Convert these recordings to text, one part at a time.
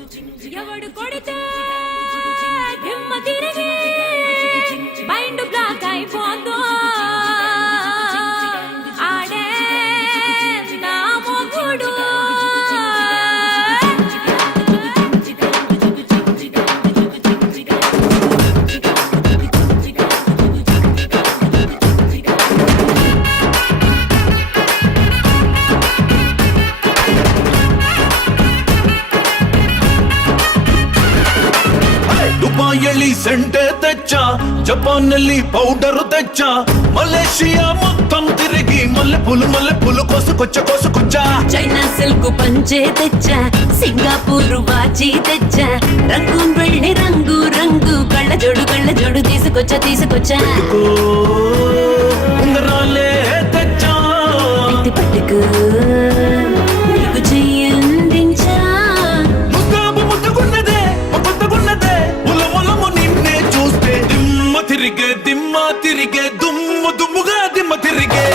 ఎవడు కొడితే దిమ్మ తిరిగి మైండ్ బ్లాక్ అయిపోతుందో ఆడే నా మొగుడు. ದುಬಾಯಲ್ಲಿ ಸೆಂಟೆ ತೆಚ್ಚ, ಜಪಾನ್ನಲ್ಲಿ ಪೌಡರ್ ತೆಚ್ಚ, ಮಲೇಷಿಯಾ మొత్తం తిరిగి మల్లె పూలు కోసుకొచ్చ. చైనా సిల్క్ పంచే తెచ్చా, సింగపూర్ వాచి తెచ్చా, రంగూన్ వెళ్ళి రంగు రంగు కళ్ళ జోడు తీసుకొచ్చా. ఉంగరాలే తెచ్చా, పట్టుకు నీకు చెయ్యందించా. ముద్దుగున్నదే ఉలములము నిన్నే చూస్తే దిమ్మ తిరిగే దుమ్ముగా దిమ్మ తిరిగే.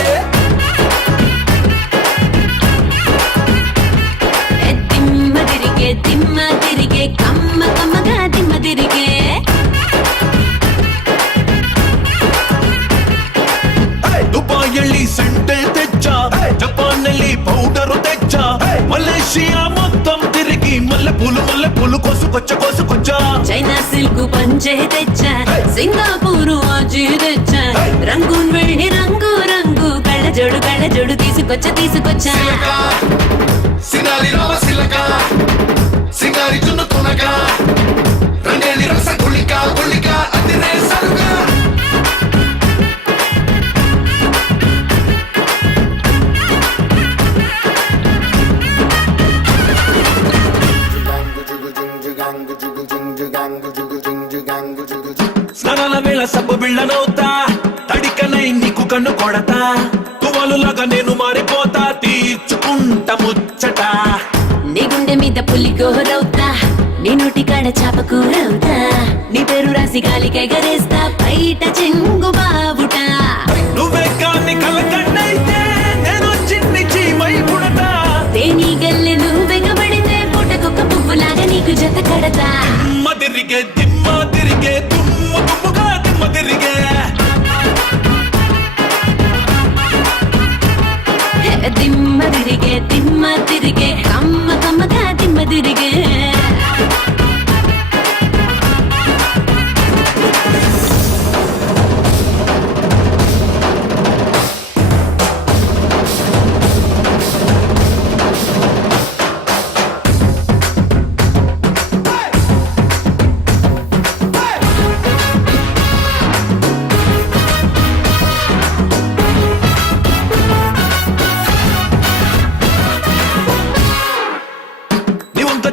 దిమ్మ తిరిగే కమ్మగా దిమ్మ తిరిగే. ದುಬಾಯಲ್ಲಿ ಸೆಂಟೆ ತೆಚ್ಚ, ಜಪಾನ್ನಲ್ಲಿ ಪೌಡರ್ ತೆಚ್ಚ, మలేషియా మొత్తం తిరిగి మల్లె పూలు కోసుకొచ్చ. చైనా సిల్క్ పంచే తెచ్చా, సింగపూర్ వాచి తెచ్చా, రంగూన్ వెళ్ళి రంగు రంగు కళ్ళ జోడు తీసుకొచ్చా. సింగారి రామ సిలక, సింగారి జున్ను తునక, రంగేలి రస గుళిక అతిరే సరుగా. స్నానాల వేళ సబ్బు బిళ్ళనవుతా, తడికనై నీకు కన్ను కొడతా, తువాలులాగా నేను మారిపోతా, తీర్చుకుంట ముచ్చట. నీ గుండె మీద పులి గోరవుతా, నీ నోటి కాడ చాప కూరవుతా, నీ పేరు రాసి గాలికి ఎగరేస్తా, బయట చెంగు బావుట. నువ్వే కాని కలకండైతే నేను చిన్ని చీమై పుడతా, తేనీ గల్లె నువ్వెగబడితే పుట్టకొక్క పువ్వులాగా నీకు జత కడతా. దిమ్మ తిరిగే దుమ్ముగా దిమ్మ తిరిగే. దిమ్మ తిరిగే కమ్మగా దిమ్మ తిరిగే.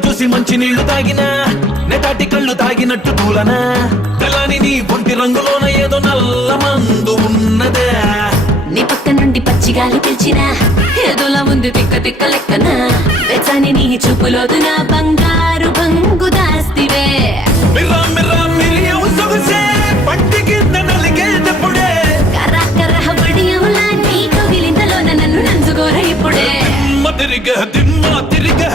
చూసి మంచి నీళ్లు తాగినా, నెటాటి కళ్ళు తాగినట్టు తూలనా, తెల్లని నీ ఒంటి రంగులోన ఏదో నల్ల మందు ఉన్నదే. నీ పక్క నుండి పచ్చిగాలి పిలిచినా, ఏదోలా ఉంది తిక్క లెక్కనా, వెచ్చని నీ చూపులోదు నా బంగారు బంగు దాస్తివే. మిర్రా మిరియవు సొగసే పట్టి కింద నలిగేటప్పుడే, కర్ర వడియవులా నీ కవిలింతలోన నన్ను నంచుకోర ఇప్పుడే. దిమ్మ తిరిగే